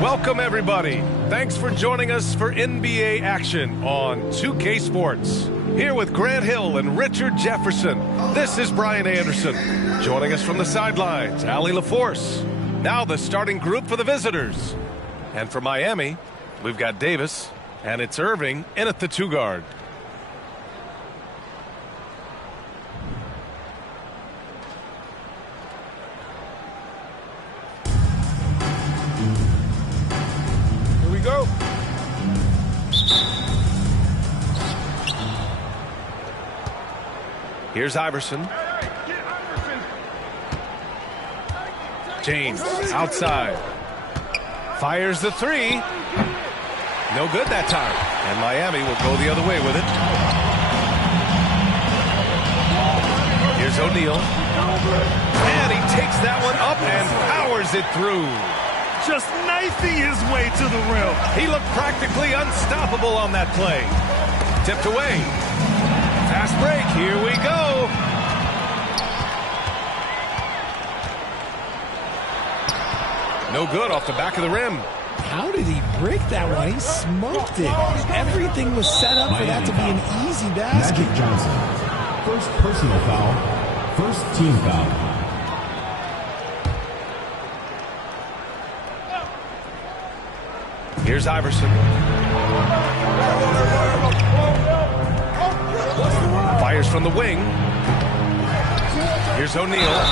Welcome, everybody. Thanks for joining us for NBA action on 2K Sports. Here with Grant Hill and Richard Jefferson, this is Brian Anderson. Joining us from the sidelines, Allie LaForce. Now the starting group for the visitors. And for Miami, we've got Davis, and it's Irving in at the 2 guard. Go. Here's Iverson. James outside. Fires the 3. No good that time. And Miami will go the other way with it. Here's O'Neal. And he takes that one up and powers it through. Just knifing his way to the rim. He looked practically unstoppable on that play. Tipped away. Fast break. Here we go. No good off the back of the rim. How did he break that one? He smoked it. Everything was set up for that to be an easy basket. Magic Johnson. First personal foul. First team foul. Here's Iverson. Fires from the wing. Here's O'Neal.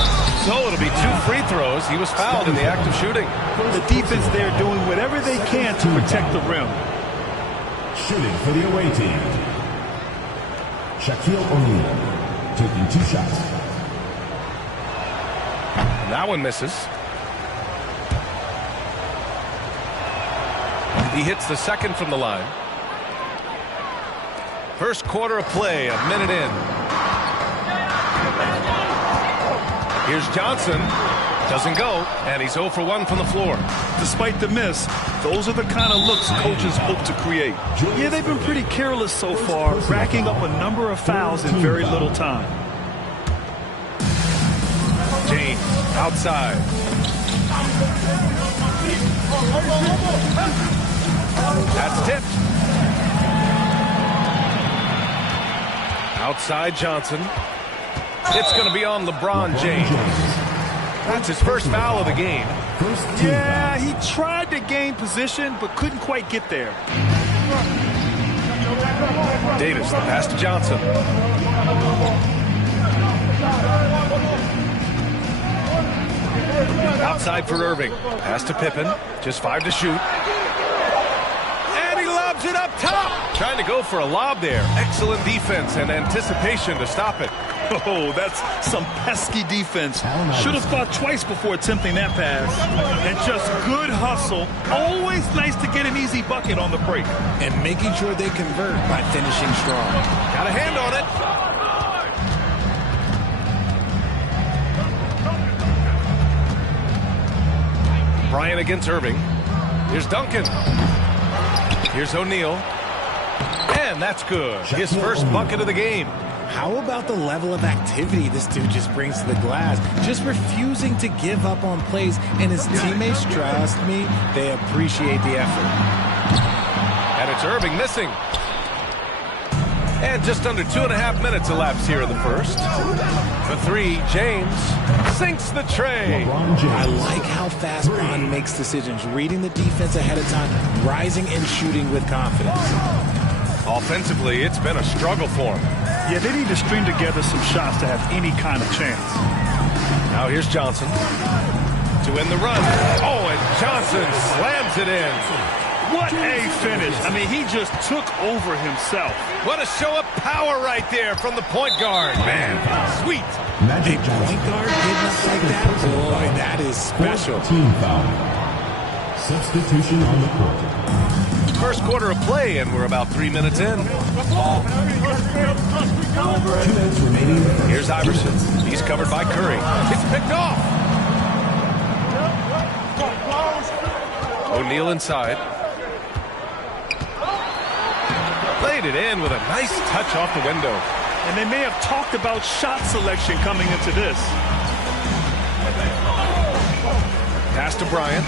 So it'll be 2 free throws. He was fouled in the act of shooting. The defense there doing whatever they can to protect the rim. Shooting for the away team. Shaquille O'Neal taking 2 shots. That one misses. He hits the second from the line. First quarter of play, a minute in. Here's Johnson. Doesn't go, and he's 0 for 1 from the floor. Despite the miss, those are the kind of looks coaches hope to create. Yeah, they've been pretty careless so far, racking up a number of fouls in very little time. James, outside. That's tipped. Outside Johnson. It's going to be on LeBron James. That's his first foul of the game. Yeah, he tried to gain position, but couldn't quite get there. Davis, the pass to Johnson. Outside for Irving. Pass to Pippen. Just 5 to shoot. It up top. Trying to go for a lob there. Excellent defense and anticipation to stop it. Oh, that's some pesky defense. Should have thought twice before attempting that pass. And just good hustle. Always nice to get an easy bucket on the break. And making sure they convert by finishing strong. Got a hand on it. Bryant against Irving. Here's Duncan. Here's O'Neal. And that's good. His first bucket of the game. How about the level of activity this dude just brings to the glass? Just refusing to give up on plays. And his teammates, trust me, they appreciate the effort. And it's Irving missing. And just under 2.5 minutes elapsed here in the first. The 3, James sinks the tray. I like how fast Bron makes decisions, reading the defense ahead of time, rising and shooting with confidence. Offensively, it's been a struggle for him. Yeah, they need to string together some shots to have any kind of chance. Now here's Johnson to win the run. Oh, and Johnson slams it in. What a finish. I mean, he just took over himself. What a show of power right there from the point guard. Man, sweet. Magic Johnson. Point guard getting up like that? Boy, that is special. Team foul. Substitution on the court. First quarter of play, and we're about 3 minutes in. 2 minutes remaining. Here's Iverson. He's covered by Curry. It's picked off. O'Neal inside. Played it in with a nice touch off the window. And they may have talked about shot selection coming into this. Pass to Bryant.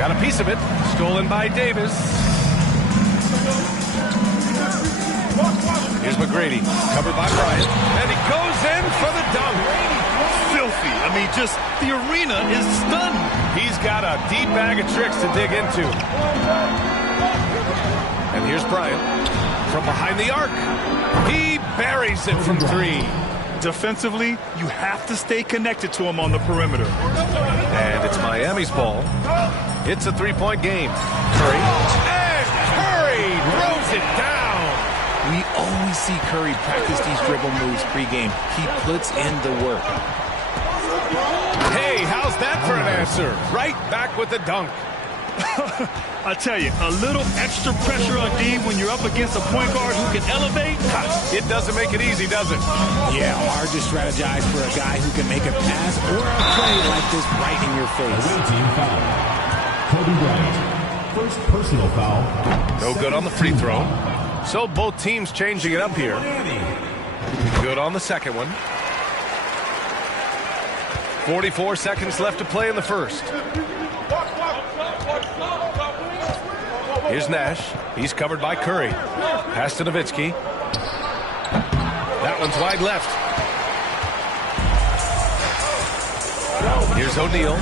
Got a piece of it. Stolen by Davis. Here's McGrady. Covered by Bryant. And he goes in for the dunk. Filthy. I mean, just the arena is stunned. He's got a deep bag of tricks to dig into. And here's Bryant from behind the arc. He buries it from three. Defensively, you have to stay connected to him on the perimeter. And it's Miami's ball. It's a three-point game. Curry. And Curry throws it down. We always see Curry practice these dribble moves pregame. He puts in the work. Hey, how's that for an answer? Right back with the dunk. I tell you, a little extra pressure on D when you're up against a point guard who can elevate. It doesn't make it easy, does it? Yeah, hard to strategize for a guy who can make a pass or a play like this right in your face. Away team foul. Kobe Bryant. First personal foul. No good on the free throw. So both teams changing it up here. Good on the second one. 44 seconds left to play in the first. Here's Nash. He's covered by Curry. Pass to Nowitzki. That one's wide left. Here's O'Neal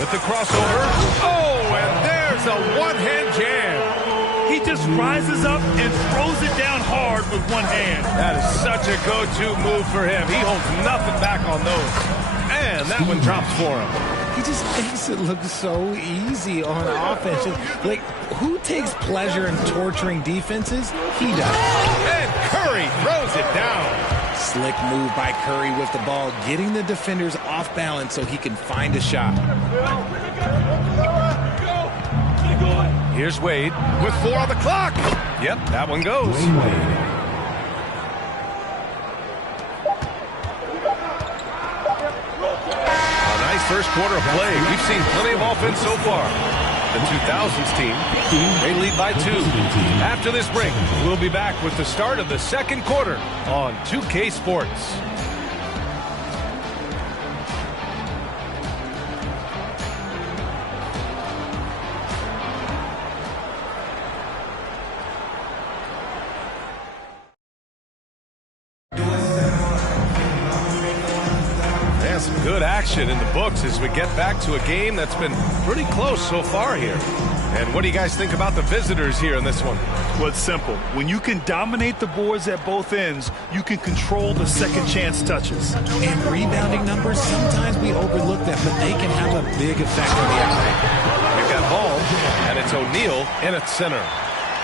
with the crossover. Oh, and there's a one-hand jam. He just rises up and throws it down hard with one hand. That is such a go-to move for him. He holds nothing back on those. And that one drops for him. He just makes it look so easy on offense. Like, who takes pleasure in torturing defenses? He does. And Curry throws it down. Slick move by Curry with the ball, getting the defenders off balance so he can find a shot. Here's Wade with 4 on the clock. Yep, that one goes. First quarter of play. We've seen plenty of offense so far. The 2000s team, they lead by 2. After this break, we'll be back with the start of the second quarter on 2K Sports. Some good action in the books as we get back to a game that's been pretty close so far here. And what do you guys think about the visitors here in this one? Well, it's simple. When you can dominate the boards at both ends, you can control the second chance touches. And rebounding numbers, sometimes we overlook them, but they can have a big effect on the outlet. We've got ball, and it's O'Neal in at center.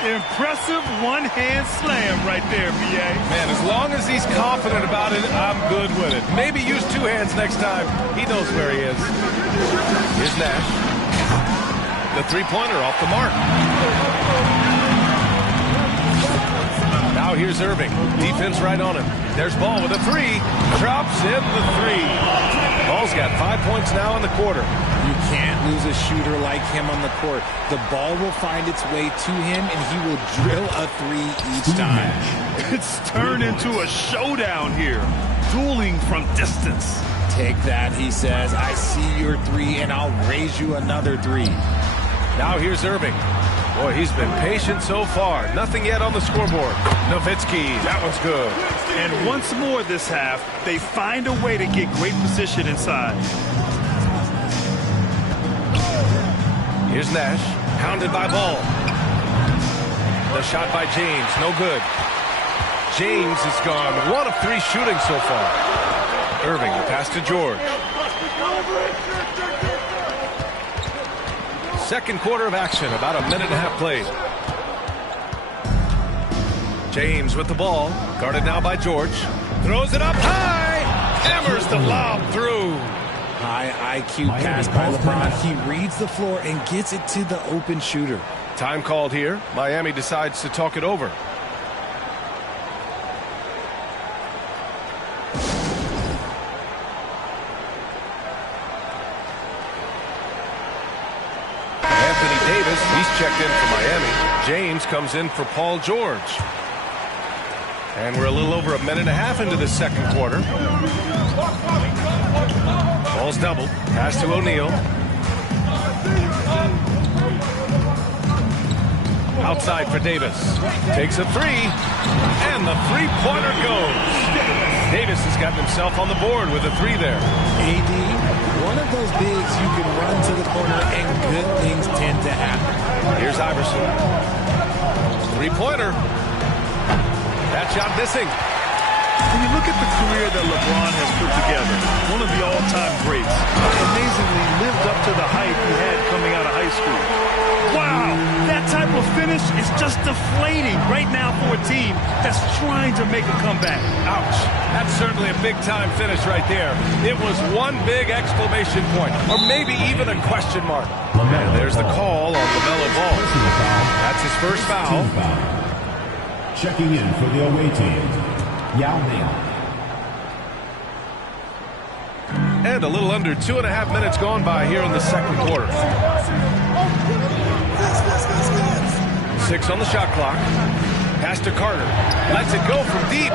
Impressive one-hand slam right there, B.A. Man, as long as he's confident about it, I'm good with it. Maybe use 2 hands next time. He knows where he is. Here's Nash. The three-pointer off the mark. Now here's Irving. Defense right on him. There's Ball with a 3. Drops in the 3. Ball's got 5 points now in the quarter. You can't lose a shooter like him on the court. The ball will find its way to him, and he will drill a 3 each time. It's turned into a showdown here. Dueling from distance. Take that, he says. I see your 3, and I'll raise you another 3. Now here's Irving. Boy, he's been patient so far. Nothing yet on the scoreboard. Nowitzki, that one's good. And once more this half, they find a way to get great position inside. Here's Nash, pounded by Ball. The shot by James, no good. James has gone 1 of 3 shooting so far. Irving, the pass to George. Second quarter of action, about a minute and a half played. James with the ball, guarded now by George. Throws it up high, hammers the lob through. High IQ pass by LeBron. He reads the floor and gets it to the open shooter. Time called here. Miami decides to talk it over. Anthony Davis, he's checked in for Miami. James comes in for Paul George. And we're a little over a minute and a half into the second quarter. Ball's doubled. Pass to O'Neal. Outside for Davis. Takes a three, and the three-pointer goes. Davis has gotten himself on the board with a three there. AD, one of those bigs you can run to the corner and good things tend to happen. Here's Iverson. Three-pointer. That shot missing. When you look at the career that LeBron has put together, one of the all-time greats, amazingly lived up to the hype he had coming out of high school. Wow, that type of finish is just deflating right now for a team that's trying to make a comeback. Ouch. That's certainly a big-time finish right there. It was one big exclamation point, or maybe even a question mark. And there's the call on LaMelo Ball. That's his first foul. Checking in for the away team, Yao Ming. And a little under 2.5 minutes gone by here in the second quarter. 6 on the shot clock. Pass to Carter. Lets it go from deep.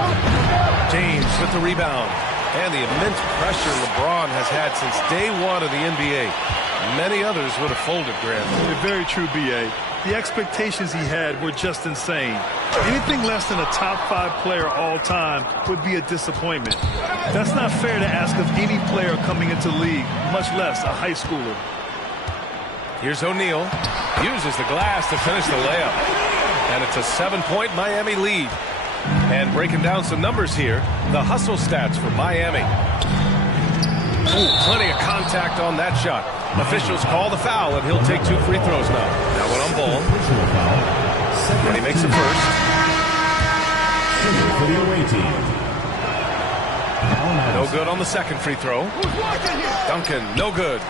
James with the rebound. And the immense pressure LeBron has had since day one of the NBA. Many others would have folded, Grant. Very true, B.A. The expectations he had were just insane. Anything less than a top 5 player all time would be a disappointment. That's not fair to ask of any player coming into the league, much less a high schooler. Here's O'Neal. Uses the glass to finish the layup. And it's a 7-point Miami lead. And breaking down some numbers here, the hustle stats for Miami. Ooh, plenty of contact on that shot. Officials call the foul, and he'll take 2 free throws now. That one on Ball. And he makes the first. For the away team. No good on the second free throw. Duncan, no good.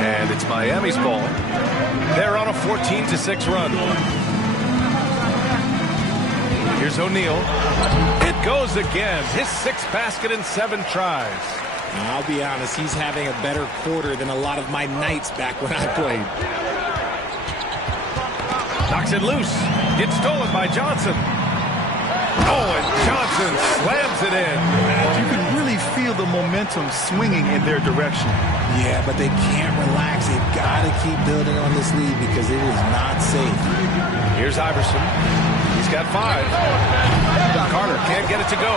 And it's Miami's ball. They're on a 14-6 run. Here's O'Neal. It goes again. His 6th basket in 7 tries. I'll be honest, he's having a better quarter than a lot of my nights back when I played. Knocks it loose. Gets stolen by Johnson. Oh, and Johnson slams it in. You can really feel the momentum swinging in their direction. Yeah, but they can't relax. They've got to keep building on this lead because it is not safe. Here's Iverson. He's got 5. Carter can't get it to go.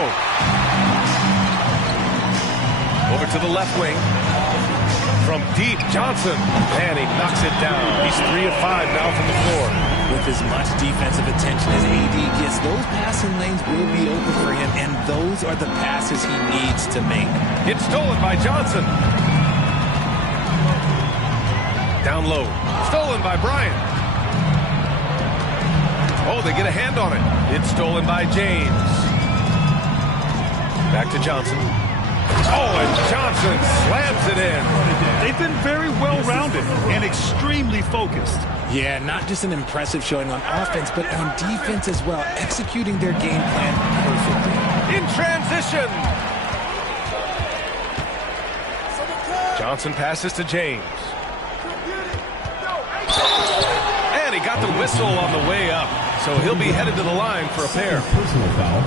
Over to the left wing. From deep, Johnson. And he knocks it down. He's 3 of 5 now from the floor. With as much defensive attention as AD gets, those passing lanes will be open for him, and those are the passes he needs to make. It's stolen by Johnson. Down low. Stolen by Bryant. Oh, they get a hand on it. It's stolen by James. Back to Johnson. Oh, and Johnson slams it in. They've been very well-rounded and extremely focused. Yeah, not just an impressive showing on offense, but on defense as well, executing their game plan perfectly. In transition. Johnson passes to James. And he got the whistle on the way up, so he'll be headed to the line for a pair. Personal foul.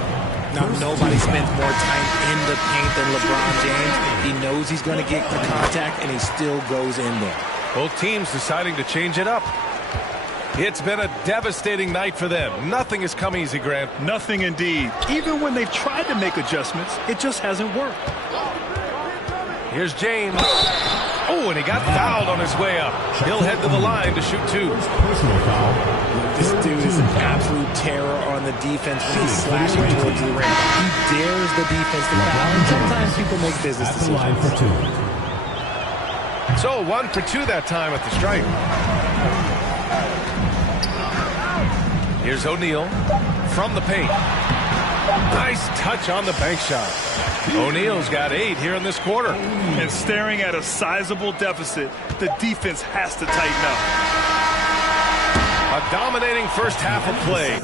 Now, nobody spends more time in the paint than LeBron James. He knows he's going to get the contact, and he still goes in there. Both teams deciding to change it up. It's been a devastating night for them. Nothing has come easy, Grant. Nothing indeed. Even when they've tried to make adjustments, it just hasn't worked. Here's James. Oh, and he got fouled on his way up. He'll head to the line to shoot 2. Personal foul. This dude is an absolute terror on the defense when he's slashing towards the rim. He dares the defense to foul, and sometimes people make business At the line for decisions. 2. So 1 for 2 that time at the stripe. Here's O'Neal from the paint. Nice touch on the bank shot. O'Neal's got 8 here in this quarter. And staring at a sizable deficit, the defense has to tighten up. A dominating first half of play.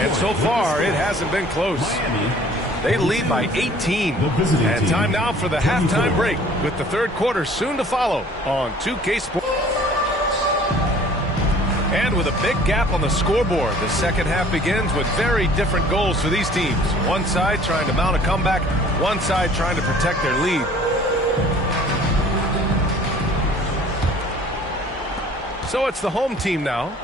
And so far, it hasn't been close. They lead by 18. And time now for the halftime break, with the third quarter soon to follow on 2K Sports. And with a big gap on the scoreboard, the second half begins with very different goals for these teams. One side trying to mount a comeback, one side trying to protect their lead. So it's the home team now.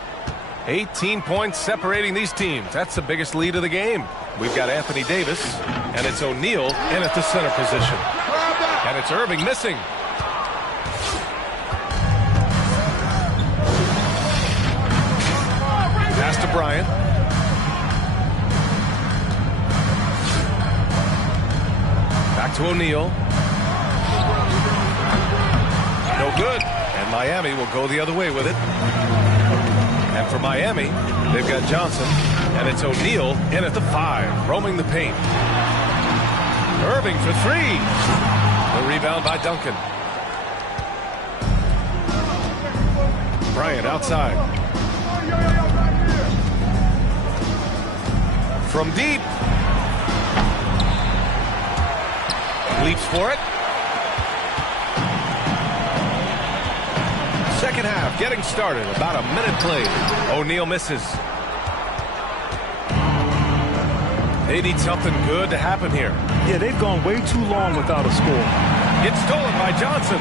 18 points separating these teams. That's the biggest lead of the game. We've got Anthony Davis, and it's O'Neal in at the center position. And it's Irving missing. Pass to Bryant. Back to O'Neal. No good. And Miami will go the other way with it. And for Miami, they've got Johnson. And it's O'Neal in at the 5, roaming the paint. Irving for 3. The rebound by Duncan. Bryant outside. From deep. Leaps for it. Second half getting started. About a minute played. O'Neal misses. They need something good to happen here. Yeah, they've gone way too long without a score. It's stolen by Johnson.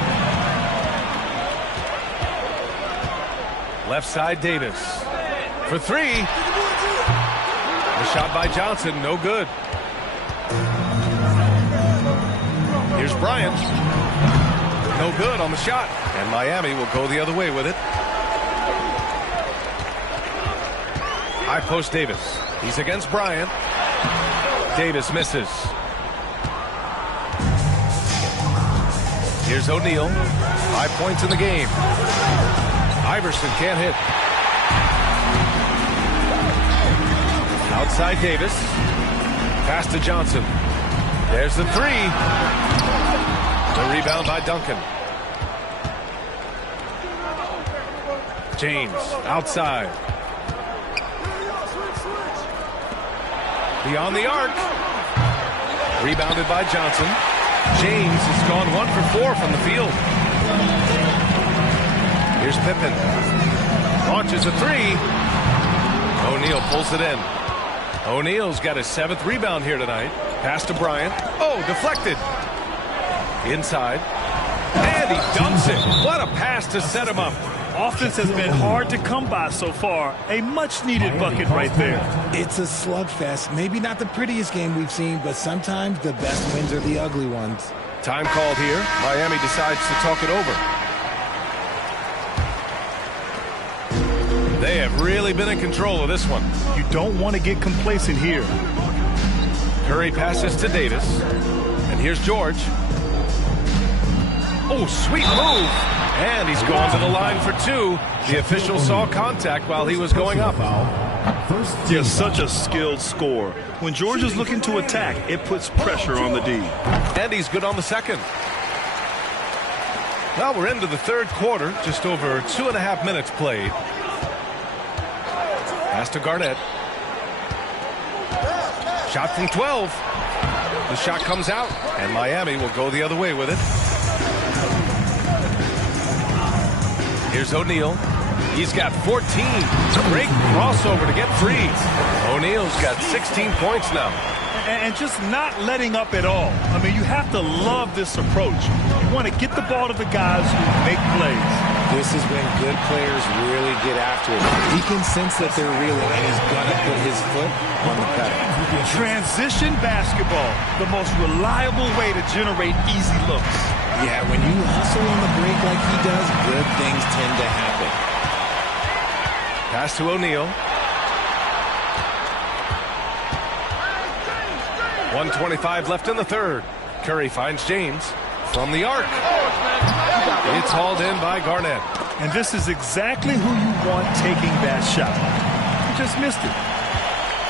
Left side Davis. For 3. The shot by Johnson, no good. Here's Bryant. No good on the shot. And Miami will go the other way with it. High post Davis. He's against Bryant. Davis misses. Here's O'Neal. 5 points in the game. Iverson can't hit. Outside Davis. Pass to Johnson. There's the 3. The rebound by Duncan. James outside. Beyond the arc. Rebounded by Johnson. James has gone 1 for 4 from the field. Here's Pippen. Launches a 3. O'Neal pulls it in. O'Neal's got his 7th rebound here tonight. Pass to Bryant. Oh, deflected. Inside. And he dunks it. What a pass to set him up. Offense has been hard to come by so far. A much-needed bucket right there. It's a slugfest. Maybe not the prettiest game we've seen, but sometimes the best wins are the ugly ones. Time called here. Miami decides to talk it over. They have really been in control of this one. You don't want to get complacent here. Curry passes to Davis. And here's George. Oh, sweet move. And he's gone to the line for 2. The official saw contact while he was going up. Just such a skilled scorer. When George is looking to attack, it puts pressure on the D. And he's good on the second. Well, we're into the third quarter. Just over 2.5 minutes played. Pass to Garnett. Shot from 12. The shot comes out, and Miami will go the other way with it. Here's O'Neal. He's got 14. Great crossover to get free. O'Neal's got 16 points now. And just not letting up at all. I mean, you have to love this approach. You want to get the ball to the guys who make plays. This is when good players really get after it. He can sense that they're reeling, and he's going to put his foot on the pedal. Transition basketball, the most reliable way to generate easy looks. Yeah, when you hustle on the break like he does, good things tend to happen. Pass to O'Neal. 1:25 left in the third. Curry finds James from the arc. It's hauled in by Garnett. And this is exactly who you want taking that shot. He just missed it.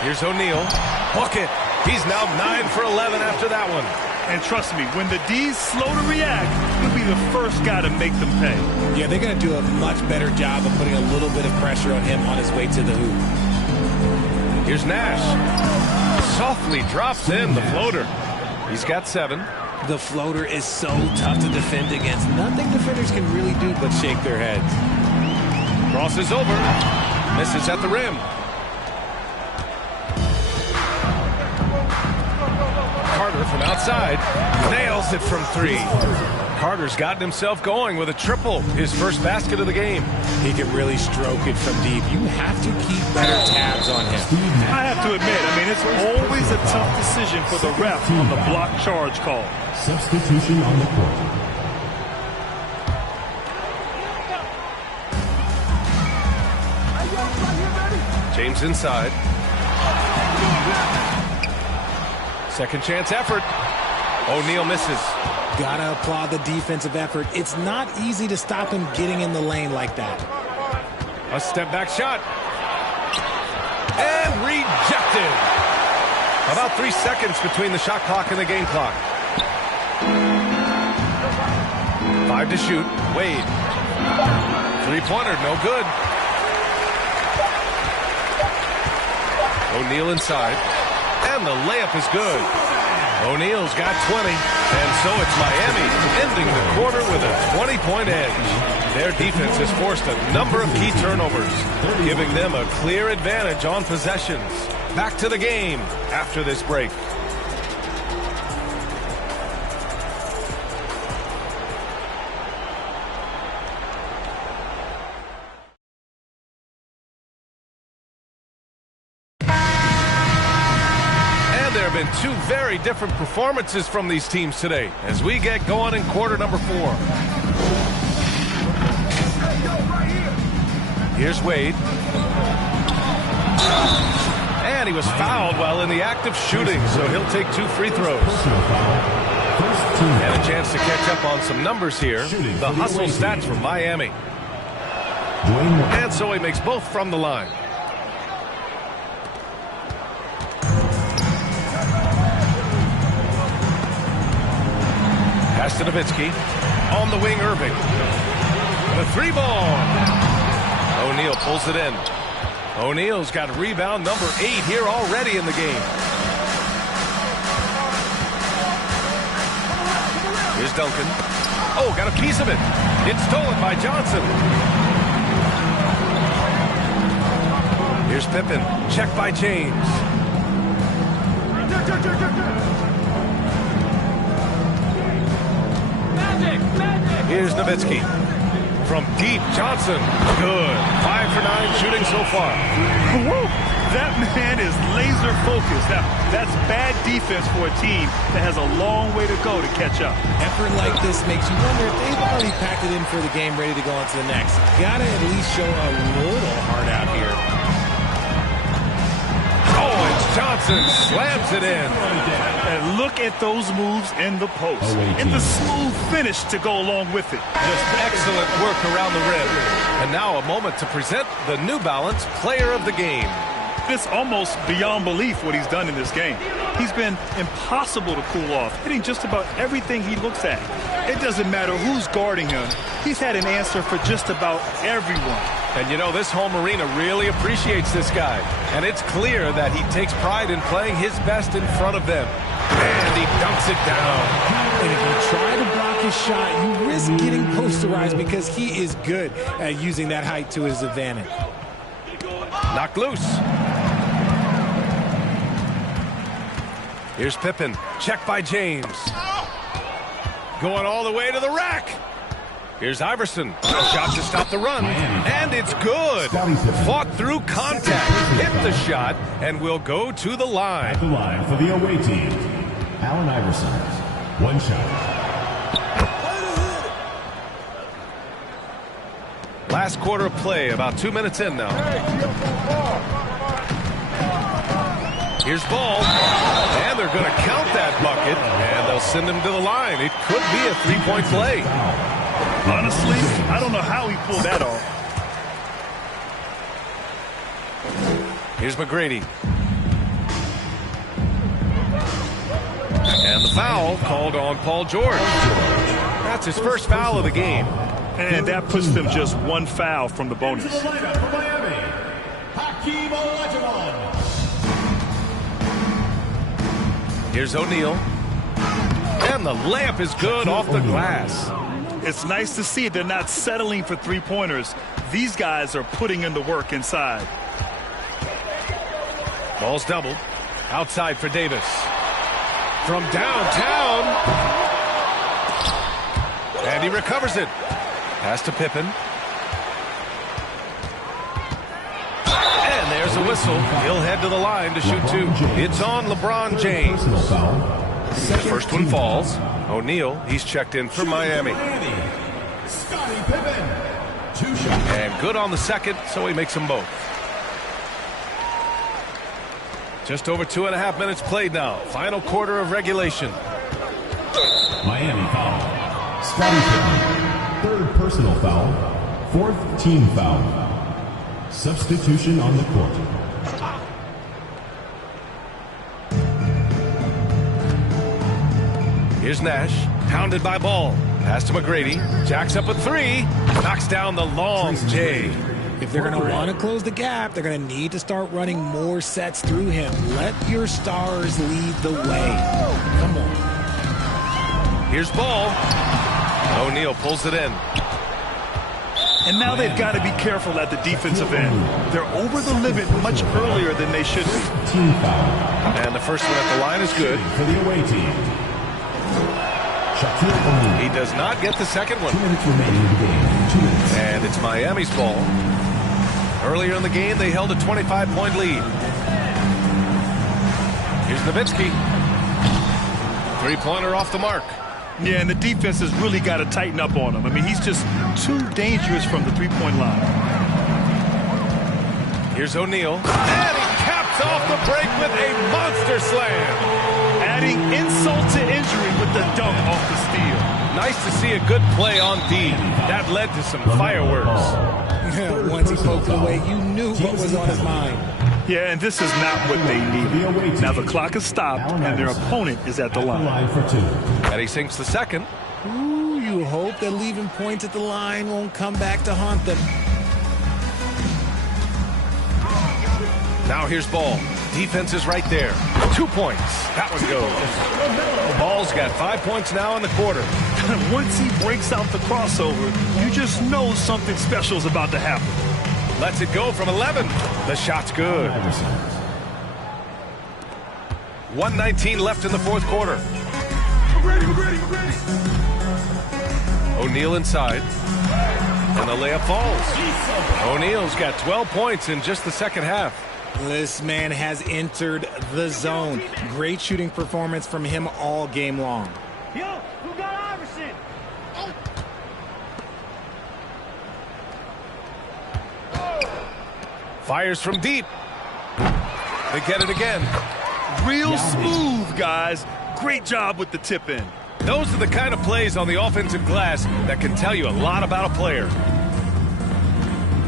Here's O'Neal. Bucket. He's now 9 for 11 after that one. And trust me, when the D's slow to react, he'll be the first guy to make them pay. Yeah, they're going to do a much better job of putting a little bit of pressure on him on his way to the hoop. Here's Nash. Softly drops in the floater. He's got 7. The floater is so tough to defend against. Nothing defenders can really do but shake their heads. Crosses over. Misses at the rim. Carter from outside. Nails it from 3. Carter's gotten himself going with a triple. His first basket of the game. He can really stroke it from deep. You have to keep better tabs on him. I have to admit, it's always a tough decision for the ref on the block charge call. Substitution on the court. James inside. Second chance effort. O'Neal misses. Gotta applaud the defensive effort. It's not easy to stop him getting in the lane like that. A step back shot. And rejected. About 3 seconds between the shot clock and the game clock. 5 to shoot. Wade. Three-pointer, no good. O'Neal inside. And the layup is good. O'Neal's got 20. And so it's Miami ending the quarter with a 20-point edge. Their defense has forced a number of key turnovers, giving them a clear advantage on possessions. Back to the game after this break. There have been 2 very different performances from these teams today as we get going in quarter number 4. Here's Wade. And he was fouled while in the act of shooting, so he'll take 2 free throws. And a chance to catch up on some numbers here. The hustle stats from Miami. And so he makes both from the line. Pass to Nowitzki. On the wing, Irving. The 3-ball. O'Neal pulls it in. O'Neal's got rebound number 8 here already in the game. Here's Duncan. Oh, got a piece of it. It's stolen by Johnson. Here's Pippen. Check by James. Here's Nowitzki. From deep, Johnson. Good. 5 for 9 shooting so far. Woo! That man is laser focused. Now, that's bad defense for a team that has a long way to go to catch up. Effort like this makes you wonder if they've already packed it in for the game, ready to go on to the next. Gotta at least show a little heart out here. Oh, it's Johnson slams it in. And look at those moves in the post. And the smooth finish to go along with it. Just excellent work around the rim. And now a moment to present the New Balance Player of the Game. It's almost beyond belief what he's done in this game. He's been impossible to cool off, hitting just about everything he looks at. It doesn't matter who's guarding him. He's had an answer for just about everyone. And you know, this home arena really appreciates this guy. And it's clear that he takes pride in playing his best in front of them. And he dunks it down. And if you try to block his shot, you risk getting posterized because he is good at using that height to his advantage. Knocked loose. Here's Pippen. Check by James. Going all the way to the rack. Here's Iverson. A shot to stop the run. And it's good. Fought through contact. Hit the shot and will go to the line. At the line for the away team, Allen Iverson. 1 shot. Last quarter of play, about 2 minutes in now. Here's Ball. And they're going to count that bucket. And they'll send him to the line. It could be a 3-point play. Honestly, I don't know how he pulled that off. Here's McGrady. And the foul called on Paul George. That's his first foul of the game. And that puts them just 1 foul from the bonus. Here's O'Neal. And the layup is good off the glass. It's nice to see they're not settling for three-pointers. These guys are putting in the work inside. Ball's doubled. Outside for Davis. From downtown. And he recovers it. Pass to Pippen. And there's a whistle. He'll head to the line to shoot two. It's on LeBron James. First one falls. O'Neal, he's checked in for Miami. And good on the second, so he makes them both. Just over 2.5 minutes played now. Final quarter of regulation. Miami foul. Scottie Pippen. Third personal foul. Fourth team foul. Substitution on the court. Here's Nash, hounded by Ball. Pass to McGrady. Jacks up a three. Knocks down the long J. If they're going to want to close the gap, they're going to need to start running more sets through him. Let your stars lead the way. Come on. Here's Ball. O'Neal pulls it in. And now they've got to be careful at the defensive end. They're over the limit much earlier than they should be. Team foul. And the first one at the line is good. For the away team. He does not get the second one. 2 minutes remaining in the game. 2 minutes. And it's Miami's ball. Earlier in the game, they held a 25-point lead. Here's Nowitzki. Three-pointer off the mark. Yeah, and the defense has really got to tighten up on him. I mean, he's just too dangerous from the three-point line. Here's O'Neal. And he caps off the break with a monster slam. Adding insult to injury with the dunk off the steal. Nice to see a good play on D. That led to some fireworks. Once he poked it away, you knew what was on his mind. Yeah, and this is not what they need. Now the clock is stopped, and their opponent is at the line. For two. And he sinks the second. Ooh, you hope that leaving points at the line won't come back to haunt them. Now here's Ball. Defense is right there. 2 points. That one goes. Ball's got 5 points now in the quarter. Once he breaks out the crossover, you just know something special is about to happen. Lets it go from 11. The shot's good. 1:19 left in the fourth quarter. O'Neal inside. And the layup falls. O'Neal's got 12 points in just the second half. This man has entered the zone. Great shooting performance from him all game long. Yo, who got Iverson? Fires from deep. They get it again. Real smooth, guys. Great job with the tip in. Those are the kind of plays on the offensive glass that can tell you a lot about a player.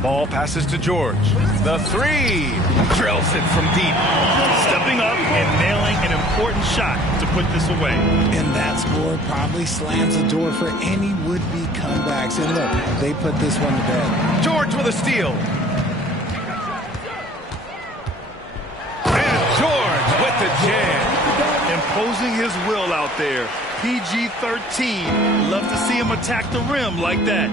Ball passes to George. The three. Drills it from deep. Stepping up and nailing an important shot to put this away. And that score probably slams the door for any would-be comebacks. And look, they put this one to bed. George with a steal. And George with the jam. Imposing his will out there. PG-13. Love to see him attack the rim like that.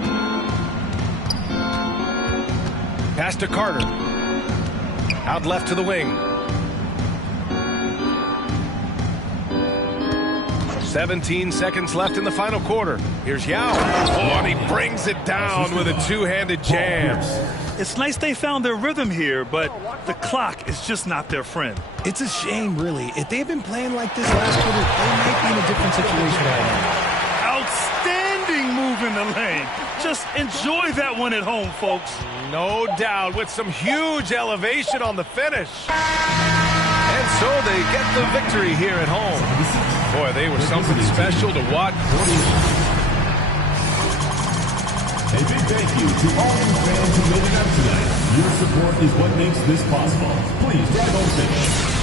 Pass to Carter. Out left to the wing. 17 seconds left in the final quarter. Here's Yao. Oh, and he brings it down with a two-handed jam. It's nice they found their rhythm here, but the clock is just not their friend. It's a shame, really. If they've been playing like this last quarter, they might be in a different situation right now. Outstanding move in the lane. Just enjoy that one at home, folks. No doubt, with some huge elevation on the finish. And so they get the victory here at home. Boy, they were something special to watch. A big thank you to all you fans who made it out tonight. Your support is what makes this possible. Please drive home safe.